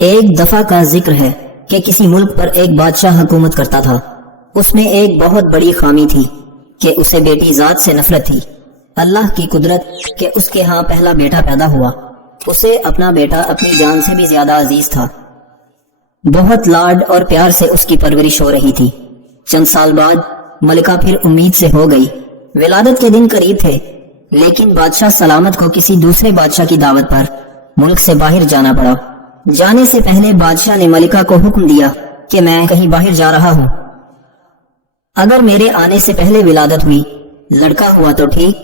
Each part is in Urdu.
ایک دفعہ کا ذکر ہے کہ کسی ملک پر ایک بادشاہ حکومت کرتا تھا۔ اس میں ایک بہت بڑی خامی تھی کہ اسے بیٹی ذات سے نفرت تھی۔ اللہ کی قدرت کہ اس کے ہاں پہلا بیٹا پیدا ہوا۔ اسے اپنا بیٹا اپنی جان سے بھی زیادہ عزیز تھا۔ بہت لاڈ اور پیار سے اس کی پرورش ہو رہی تھی۔ چند سال بعد ملکہ پھر امید سے ہو گئی۔ ولادت کے دن قریب تھے، لیکن بادشاہ سلامت کو کسی دوسرے بادشاہ کی دعوت پر ملک سے باہر جانا پڑا۔ جانے سے پہلے بادشاہ نے ملکہ کو حکم دیا کہ میں کہیں باہر جا رہا ہوں، اگر میرے آنے سے پہلے ولادت ہوئی، لڑکا ہوا تو ٹھیک،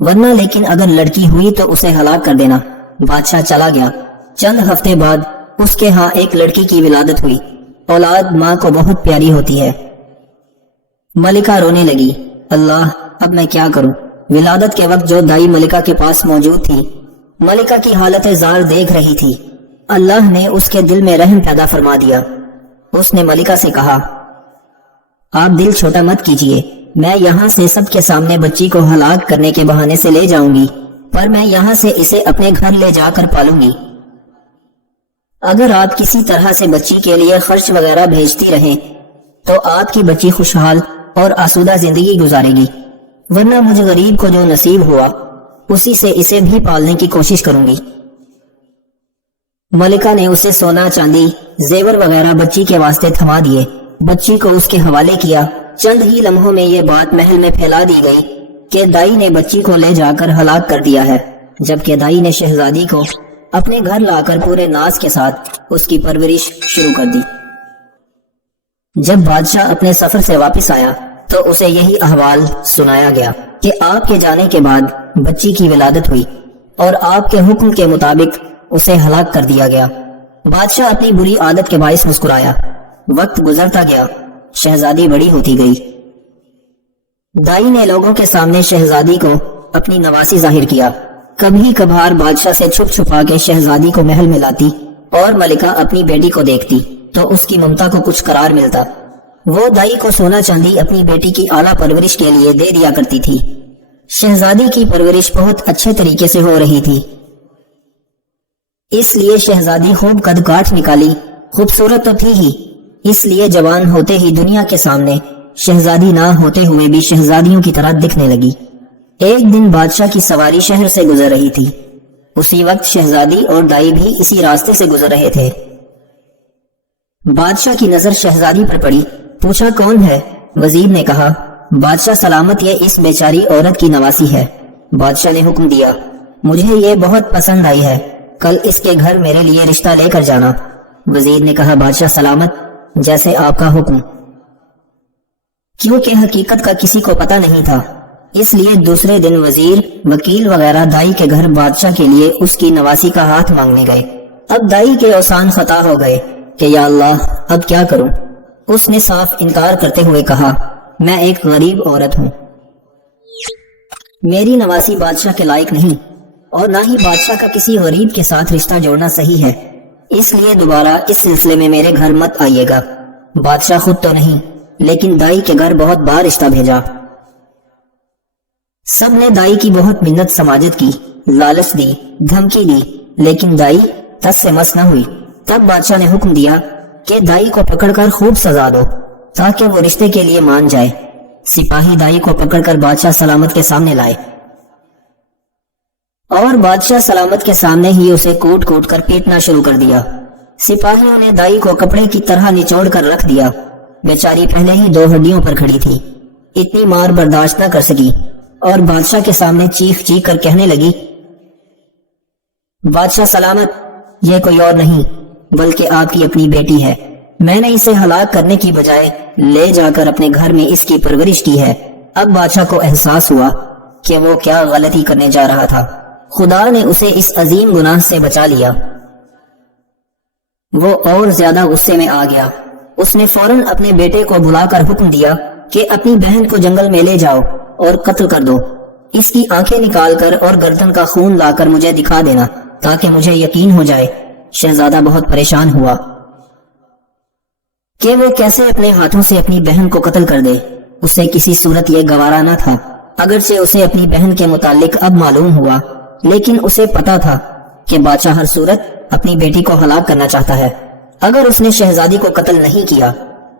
ورنہ لیکن اگر لڑکی ہوئی تو اسے ہلاک کر دینا۔ بادشاہ چلا گیا۔ چند ہفتے بعد اس کے ہاں ایک لڑکی کی ولادت ہوئی۔ اولاد ماں کو بہت پیاری ہوتی ہے۔ ملکہ رونے لگی، اللہ اب میں کیا کروں؟ ولادت کے وقت جو دائی ملکہ کے پاس موجود تھی، ملکہ کی حالت زار دیکھ رہی تھی۔ اللہ نے اس کے دل میں رحم پیدا فرما دیا۔ اس نے ملکہ سے کہا، آپ دل چھوٹا مت کیجئے، میں یہاں سے سب کے سامنے بچی کو ہلاک کرنے کے بہانے سے لے جاؤں گی، پر میں یہاں سے اسے اپنے گھر لے جا کر پالوں گی۔ اگر آپ کسی طرح سے بچی کے لیے خرچ وغیرہ بھیجتی رہیں تو آپ کی بچی خوشحال اور آسودہ زندگی گزارے گی، ورنہ مجھ غریب کو جو نصیب ہوا اسی سے اسے بھی پالنے کی کوشش کروں گی۔ ملکہ نے اسے سونا چاندی زیور وغیرہ بچی کے واسطے تھما دیے، بچی کو اس کے حوالے کیا۔ چند ہی لمحوں میں یہ بات محل میں پھیلا دی گئی کہ دائی نے بچی کو لے جا کر ہلاک کر دیا ہے، جبکہ دائی نے شہزادی کو اپنے گھر لا کر پورے ناز کے ساتھ اس کی پرورش شروع کر دی۔ جب بادشاہ اپنے سفر سے واپس آیا تو اسے یہی احوال سنایا گیا کہ آپ کے جانے کے بعد بچی کی ولادت ہوئی اور آپ کے حکم کے مطابق اسے ہلاک کر دیا گیا۔ بادشاہ اپنی بری عادت کے باعث مسکرایا۔ وقت گزرتا گیا، شہزادی بڑی ہوتی گئی۔ دائی نے لوگوں کے سامنے شہزادی کو اپنی نواسی ظاہر کیا۔ کبھی کبھار بادشاہ سے چھپ چھپا کے شہزادی کو محل میں لاتی اور ملکہ اپنی بیٹی کو دیکھتی تو اس کی ممتا کو کچھ قرار ملتا۔ وہ دائی کو سونا چاندی اپنی بیٹی کی اعلیٰ پرورش کے لیے دے دیا کرتی تھی۔ شہزادی کی پرورش بہت اچھے طریقے سے ہو رہی تھی، اس لیے شہزادی خوب قد کاٹ نکالی۔ خوبصورت تو تھی ہی، اس لیے جوان ہوتے ہی دنیا کے سامنے شہزادی نہ ہوتے ہوئے بھی شہزادیوں کی طرح دکھنے لگی۔ ایک دن بادشاہ کی سواری شہر سے گزر رہی تھی۔ اسی وقت شہزادی اور دائی بھی اسی راستے سے گزر رہے تھے۔ بادشاہ کی نظر شہزادی پر پڑی۔ پوچھا، کون ہے؟ وزیر نے کہا، بادشاہ سلامت یہ اس بیچاری عورت کی نواسی ہے۔ بادشاہ نے حکم دیا، مجھے یہ بہت پسند آئی ہے، کل اس کے گھر میرے لیے رشتہ لے کر جانا۔ وزیر نے کہا، بادشاہ سلامت، جیسے آپ کا حکم۔ کیونکہ حقیقت کا کسی کو پتہ نہیں تھا، اس لیے دوسرے دن وزیر، وکیل وغیرہ دائی کے گھر بادشاہ کے لیے اس کی نواسی کا ہاتھ مانگنے گئے۔ اب دائی کے اوسان خطا ہو گئے کہ یا اللہ اب کیا کروں؟ اس نے صاف انکار کرتے ہوئے کہا، میں ایک غریب عورت ہوں، میری نواسی بادشاہ کے لائق نہیں، اور نہ ہی بادشاہ کا کسی غریب کے ساتھ رشتہ جوڑنا صحیح ہے، اس لیے دوبارہ اس سلسلے میں میرے گھر مت آئیے گا۔ بادشاہ خود تو نہیں، لیکن دائی کے گھر بہت بار رشتہ بھیجا۔ سب نے دائی کی بہت منت سماجت کی، لالچ دی، دھمکی دی، لیکن دائی تس سے مس نہ ہوئی۔ تب بادشاہ نے حکم دیا کہ دائی کو پکڑ کر خوب سزا دو تاکہ وہ رشتے کے لیے مان جائے۔ سپاہی دائی کو پکڑ کر بادشاہ سلامت کے سامنے لائے اور بادشاہ سلامت کے سامنے ہی اسے کوٹ کوٹ کر پیٹنا شروع کر دیا۔ سپاہیوں نے دائی کو کپڑے کی طرح نچوڑ کر رکھ دیا۔ بیچاری پہلے ہی دو ہڈیوں پر کھڑی تھی، اتنی مار برداشت نہ کر سکی اور بادشاہ کے سامنے چیخ چیخ کر کہنے لگی، بادشاہ سلامت، یہ کوئی اور نہیں بلکہ آپ کی اپنی بیٹی ہے، میں نے اسے ہلاک کرنے کی بجائے لے جا کر اپنے گھر میں اس کی پرورش کی ہے۔ اب بادشاہ کو احساس ہوا کہ وہ کیا غلطی کرنے جا رہا تھا۔ خدا نے اسے اس عظیم گناہ سے بچا لیا۔ وہ اور زیادہ غصے میں آ گیا۔ اس نے فوراً اپنے بیٹے کو بلا کر حکم دیا کہ اپنی بہن کو جنگل میں لے جاؤ اور قتل کر دو، اس کی آنکھیں نکال کر اور گردن کا خون لا کر مجھے دکھا دینا تاکہ مجھے یقین ہو جائے۔ شہزادہ بہت پریشان ہوا کہ وہ کیسے اپنے ہاتھوں سے اپنی بہن کو قتل کر دے۔ اسے کسی صورت یہ گوارا نہ تھا، اگرچہ اسے اپنی بہن کے متعلق اب معلوم ہوا، لیکن اسے پتا تھا کہ بادشاہ ہر صورت اپنی بیٹی کو ہلاک کرنا چاہتا ہے۔ اگر اس نے شہزادی کو قتل نہیں کیا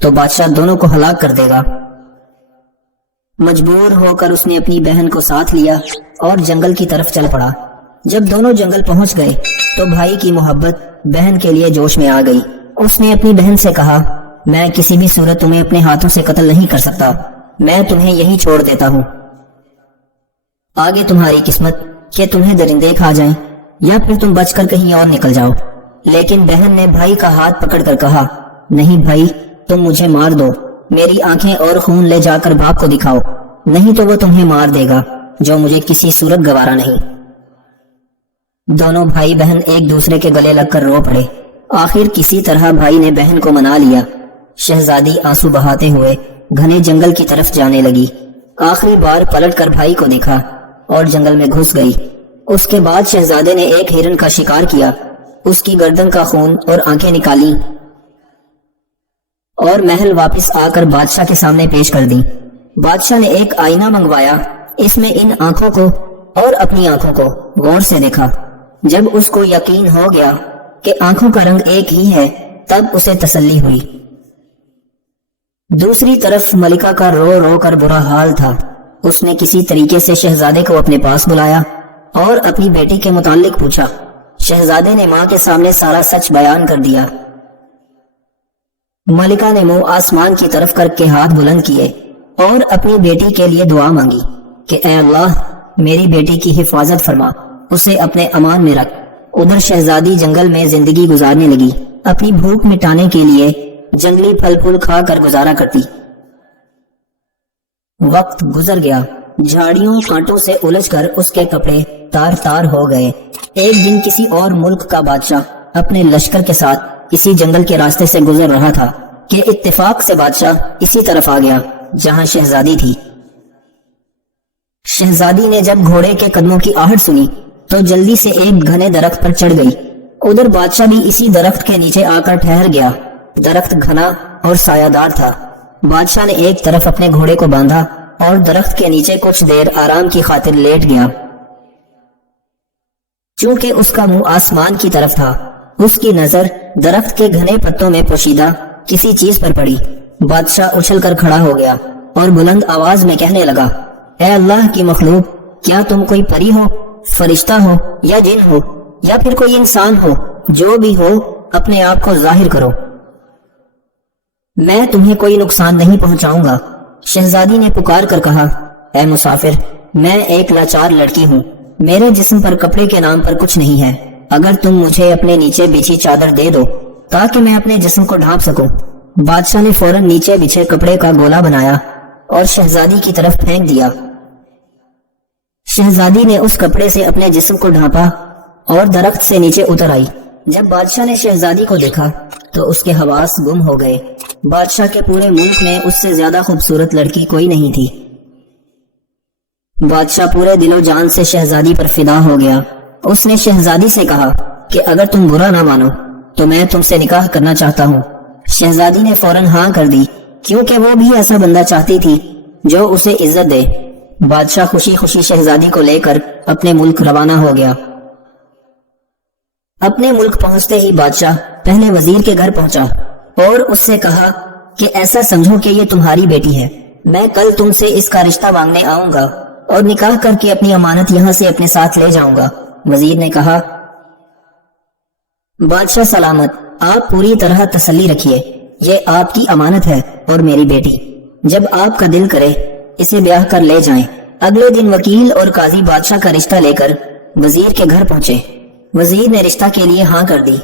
تو بادشاہ دونوں کو ہلاک کر دے گا۔ مجبور ہو کر اس نے اپنی بہن کو ساتھ لیا اور جنگل کی طرف چل پڑا۔ جب دونوں جنگل پہنچ گئے تو بھائی کی محبت بہن کے لیے جوش میں آ گئی۔ اس نے اپنی بہن سے کہا، میں کسی بھی صورت تمہیں اپنے ہاتھوں سے قتل نہیں کر سکتا، میں تمہیں یہیں چھوڑ دیتا ہوں۔ آگے تمہاری قسمت کہ تمہیں درندے کھا جائیں یا پھر تم بچ کر کہیں اور نکل جاؤ۔ لیکن بہن نے بھائی کا ہاتھ پکڑ کر کہا، نہیں بھائی، تم مجھے مار دو، میری آنکھیں اور خون لے جا کر باپ کو دکھاؤ، نہیں تو وہ تمہیں مار دے گا، جو مجھے کسی صورت گوارا نہیں۔ دونوں بھائی بہن ایک دوسرے کے گلے لگ کر رو پڑے۔ آخر کسی طرح بھائی نے بہن کو منا لیا۔ شہزادی آنسو بہاتے ہوئے گھنے جنگل کی طرف جانے لگی۔ آخری بار پلٹ کر بھائی کو دیکھا اور جنگل میں گھس گئی۔ اس کے بعد شہزادے نے ایک ہرن کا شکار کیا، اس کی گردن کا خون اور آنکھیں نکالی اور محل واپس آ کر بادشاہ کے سامنے پیش کر دی۔ بادشاہ نے ایک آئینہ منگوایا، اس میں ان آنکھوں کو اور اپنی آنکھوں کو غور سے دیکھا۔ جب اس کو یقین ہو گیا کہ آنکھوں کا رنگ ایک ہی ہے تب اسے تسلی ہوئی۔ دوسری طرف ملکہ کا رو رو کر برا حال تھا۔ اس نے کسی طریقے سے شہزادے کو اپنے پاس بلایا اور اپنی بیٹی کے متعلق پوچھا۔ شہزادے نے ماں کے سامنے سارا سچ بیان کر دیا۔ ملکہ نے منہ آسمان کی طرف کر کے ہاتھ بلند کیے اور اپنی بیٹی کے لیے دعا مانگی کہ اے اللہ میری بیٹی کی حفاظت فرما، اسے اپنے امان میں رکھ۔ ادھر شہزادی جنگل میں زندگی گزارنے لگی، اپنی بھوک مٹانے کے لیے جنگلی پھل پھول کھا کر گزارا کرتی۔ وقت گزر گیا، جھاڑیوں کانٹوں سے الجھ کر اس کے کپڑے تار تار ہو گئے۔ ایک دن کسی اور ملک کا بادشاہ اپنے لشکر کے ساتھ اسی جنگل کے راستے سے گزر رہا تھا کہ اتفاق سے بادشاہ اسی طرف آ گیا جہاں شہزادی تھی۔ شہزادی نے جب گھوڑے کے قدموں کی آہٹ سنی تو جلدی سے ایک گھنے درخت پر چڑھ گئی۔ ادھر بادشاہ بھی اسی درخت کے نیچے آ کر ٹھہر گیا۔ درخت گھنا اور سایہ دار تھا۔ بادشاہ نے ایک طرف اپنے گھوڑے کو باندھا اور درخت کے نیچے کچھ دیر آرام کی خاطر لیٹ گیا۔ چونکہ اس کا منہ آسمان کی طرف تھا، اس کی نظر درخت کے گھنے پتوں میں پوشیدہ کسی چیز پر پڑی۔ بادشاہ اچھل کر کھڑا ہو گیا اور بلند آواز میں کہنے لگا، اے اللہ کی مخلوق، کیا تم کوئی پری ہو، فرشتہ ہو یا جن ہو یا پھر کوئی انسان ہو؟ جو بھی ہو اپنے آپ کو ظاہر کرو، میں تمہیں کوئی نقصان نہیں پہنچاؤں گا۔ شہزادی نے پکار کر کہا، اے مسافر، میں ایک لاچار لڑکی ہوں، میرے جسم پر کپڑے کے نام پر کچھ نہیں ہے، اگر تم مجھے اپنے نیچے بچھی چادر دے دو تاکہ میں اپنے جسم کو ڈھانپ سکوں۔ بادشاہ نے فوراً نیچے بچھے کپڑے کا گولا بنایا اور شہزادی کی طرف پھینک دیا۔ شہزادی نے اس کپڑے سے اپنے جسم کو ڈھانپا اور درخت سے نیچے اتر آئی۔ جب بادشاہ نے شہزادی کو دیکھا تو اس کے حواس گم ہو گئے۔ بادشاہ کے پورے ملک میں اس سے زیادہ خوبصورت لڑکی کوئی نہیں تھی۔ بادشاہ پورے دل و جان سے شہزادی پر فدا ہو گیا۔ اس نے شہزادی سے کہا کہ اگر تم برا نہ مانو تو میں تم سے نکاح کرنا چاہتا ہوں۔ شہزادی نے فوراً ہاں کر دی، کیونکہ وہ بھی ایسا بندہ چاہتی تھی جو اسے عزت دے۔ بادشاہ خوشی خوشی شہزادی کو لے کر اپنے ملک روانہ ہو گیا۔ اپنے ملک پہنچتے ہی بادشاہ پہلے وزیر کے گھر پہنچا اور اس سے کہا کہ ایسا سمجھو کہ یہ تمہاری بیٹی ہے، میں کل تم سے اس کا رشتہ مانگنے آؤں گا اور نکاح کر کے اپنی امانت یہاں سے اپنے ساتھ لے جاؤں گا۔ وزیر نے کہا، بادشاہ سلامت، آپ پوری طرح تسلی رکھیے، یہ آپ کی امانت ہے اور میری بیٹی، جب آپ کا دل کرے اسے بیاہ کر لے جائیں۔ اگلے دن وکیل اور قاضی بادشاہ کا رشتہ لے کر وزیر کے گھر پہنچے۔ وزیر نے رشتہ کے لیے ہاں کر دی۔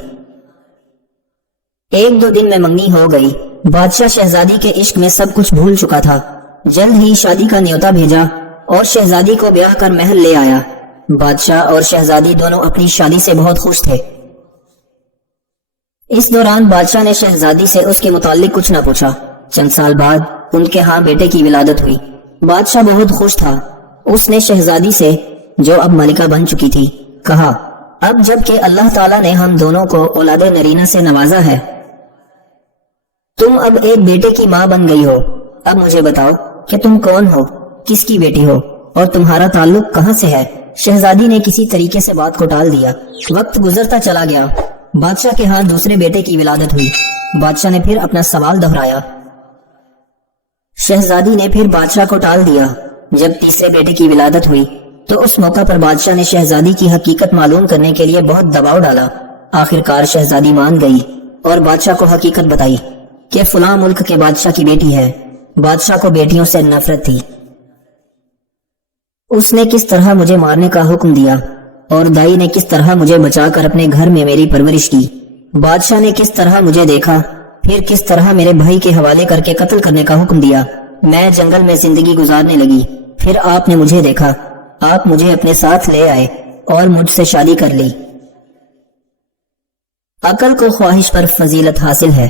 ایک دو دن میں منگنی ہو گئی۔ بادشاہ شہزادی کے عشق میں سب کچھ بھول چکا تھا۔ جلد ہی شادی کا نیوتا بھیجا اور شہزادی کو بیاہ کر محل لے آیا۔ بادشاہ اور شہزادی دونوں اپنی شادی سے بہت خوش تھے۔ اس دوران بادشاہ نے شہزادی سے اس کے متعلق کچھ نہ پوچھا۔ چند سال بعد ان کے ہاں بیٹے کی ولادت ہوئی۔ بادشاہ بہت خوش تھا۔ اس نے شہزادی سے، جو اب ملکہ بن چکی تھی، کہا، اب جب کہ اللہ تعالیٰ نے ہم دونوں کو اولاد نرینہ سے نوازا ہے، تم اب ایک بیٹے کی ماں بن گئی ہو، اب مجھے بتاؤ کہ تم کون ہو، کس کی بیٹی ہو اور تمہارا تعلق کہاں سے ہے؟ شہزادی نے کسی طریقے سے بات کو ٹال دیا۔ وقت گزرتا چلا گیا بادشاہ کے ہاں دوسرے بیٹے کی ولادت ہوئی۔ بادشاہ نے پھر اپنا سوال دہرایا۔ شہزادی نے پھر بادشاہ کو ٹال دیا۔ جب تیسرے بیٹے کی ولادت ہوئی تو اس موقع پر بادشاہ نے شہزادی کی حقیقت معلوم کرنے کے لیے بہت دباؤ ڈالا۔ آخر کار شہزادی مان گئی اور بادشاہ کو حقیقت بتائی کہ فلاں ملک کے بادشاہ کی بیٹی ہے۔ بادشاہ کو بیٹیوں سے نفرت تھی۔ اس نے کس طرح مجھے مارنے کا حکم دیا اور دائی نے کس طرح مجھے بچا کر اپنے گھر میں میری پرورش کی۔ بادشاہ نے کس طرح مجھے دیکھا، پھر کس طرح میرے بھائی کے حوالے کر کے قتل کرنے کا حکم دیا۔ میں جنگل میں زندگی گزارنے لگی، پھر آپ نے مجھے دیکھا، آپ مجھے اپنے ساتھ لے آئے اور مجھ سے شادی کر لی۔ عقل کو خواہش پر فضیلت حاصل ہے،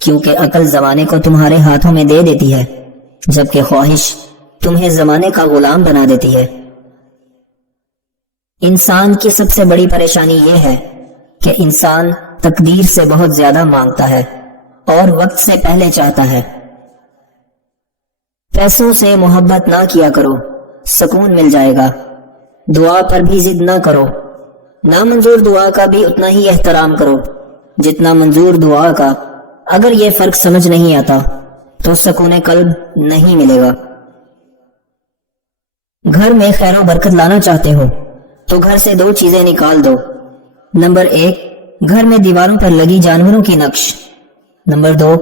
کیونکہ عقل زمانے کو تمہارے ہاتھوں میں دے دیتی ہے، جبکہ خواہش تمہیں زمانے کا غلام بنا دیتی ہے۔ انسان کی سب سے بڑی پریشانی یہ ہے کہ انسان تقدیر سے بہت زیادہ مانگتا ہے اور وقت سے پہلے چاہتا ہے۔ پیسوں سے محبت نہ کیا کرو، سکون مل جائے گا۔ دعا پر بھی ضد نہ کرو، نامنظور دعا کا بھی اتنا ہی احترام کرو جتنا منظور دعا کا۔ اگر یہ فرق سمجھ نہیں آتا تو سکون قلب نہیں ملے گا۔ گھر میں خیر و برکت لانا چاہتے ہو تو گھر سے 2 چیزیں نکال دو۔ نمبر 1، گھر میں دیواروں پر لگی جانوروں کی نقش۔ نمبر 2،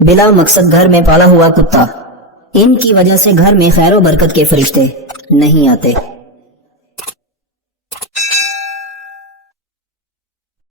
بلا مقصد گھر میں پالا ہوا کتا۔ ان کی وجہ سے گھر میں خیر و برکت کے فرشتے نہیں آتے۔